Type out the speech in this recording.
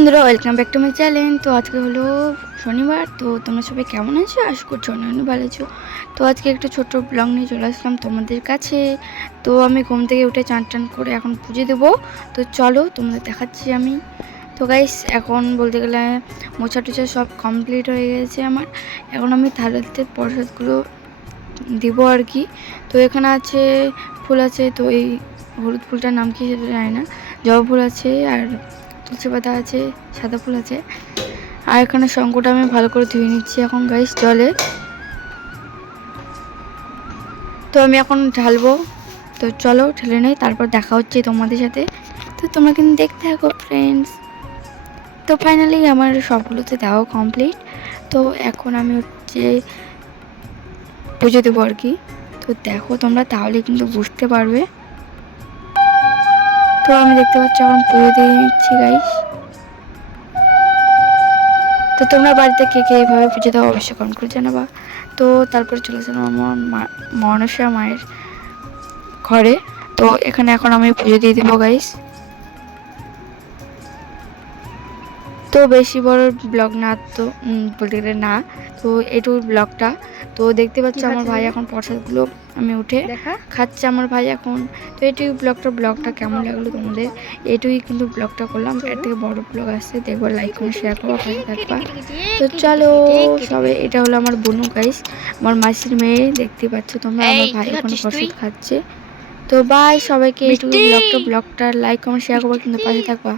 বন্ধুরা welcome back to my channel তো আজকে হলো শনিবার, তো তোমরা সবাই কেমন আছো? আশা করছ অন্যান্য ভালো আছো। তো আজকে একটু ছোট্ট ব্লগ নিয়ে চলে আসলাম তোমাদের কাছে। তো আমি ঘুম থেকে উঠে চান টান করে এখন পুজো দেবো। তো চলো, তোমাদের দেখাচ্ছি আমি। তো গাইস এখন বলতে গেলে মোছা টোছা সব কমপ্লিট হয়ে গেছে আমার। এখন আমি থালাতে প্রসাদগুলো দেবো আর কি। তো এখানে আছে ফুল আছে, তো এই হলুদ ফুলটার নাম কি সেটা জানি না। জবা ফুল আছে আর তুলসী পাতা আছে, সাদা ফুল আছে। আর এখানে শঙ্কটা আমি ভালো করে ধুয়ে নিচ্ছি এখন গাইস জলে। তো আমি এখন ঢালবো। তো চলো, ঢেলে নেই, তারপর দেখা হচ্ছে তোমাদের সাথে। তো তোমরা কিন্তু দেখতে থাকো ফ্রেন্ডস তো ফাইনালি আমার সবগুলোতে দেওয়া কমপ্লিট তো এখন আমি হচ্ছে পুজো দেবো আর কি। তো দেখো তোমরা, তাহলে কিন্তু বুঝতে পারবে। তো আমি দেখতে পাচ্ছি এখন পুজো দিয়ে নিচ্ছি গাইস তো তোমরা বাড়িতে কে কে এইভাবে পুজো দেওয়া অবশ্যই কমেন্ট করে জানাবা। তো তারপরে চলে আসলাম আমার মনসা মায়ের ঘরে। তো এখানে এখন আমি পুজো দিয়ে দেবো গাইস তো বেশি বড় ব্লগ না তো বলতে গেলে না। তো এটু ব্লগটা তো দেখতে পাচ্ছ আমার ভাই এখন প্রসাদগুলো আমি উঠে খাচ্ছে আমার ভাই এখন। তো এটুই ব্লগটা ব্লগটা কেমন লাগল তোমাদের? এটুই কিন্তু ব্লগটা করলাম। এর থেকে বড় ব্লগ আসছে দেখব লাইক করে শেয়ার করব পাশে থাকবা তো চলো সবে এটা হলো আমার বোনু গাইস আমার মাসির মেয়ে দেখতে পাচ্ছ তোমরা আমার ভাই এখন প্রসাদ খাচ্ছে। তো বাই সবাইকে মিষ্টি। ব্লগটা ব্লগটা লাইক কমেন্ট শেয়ার করব কিন্তু পাশে থাকবা।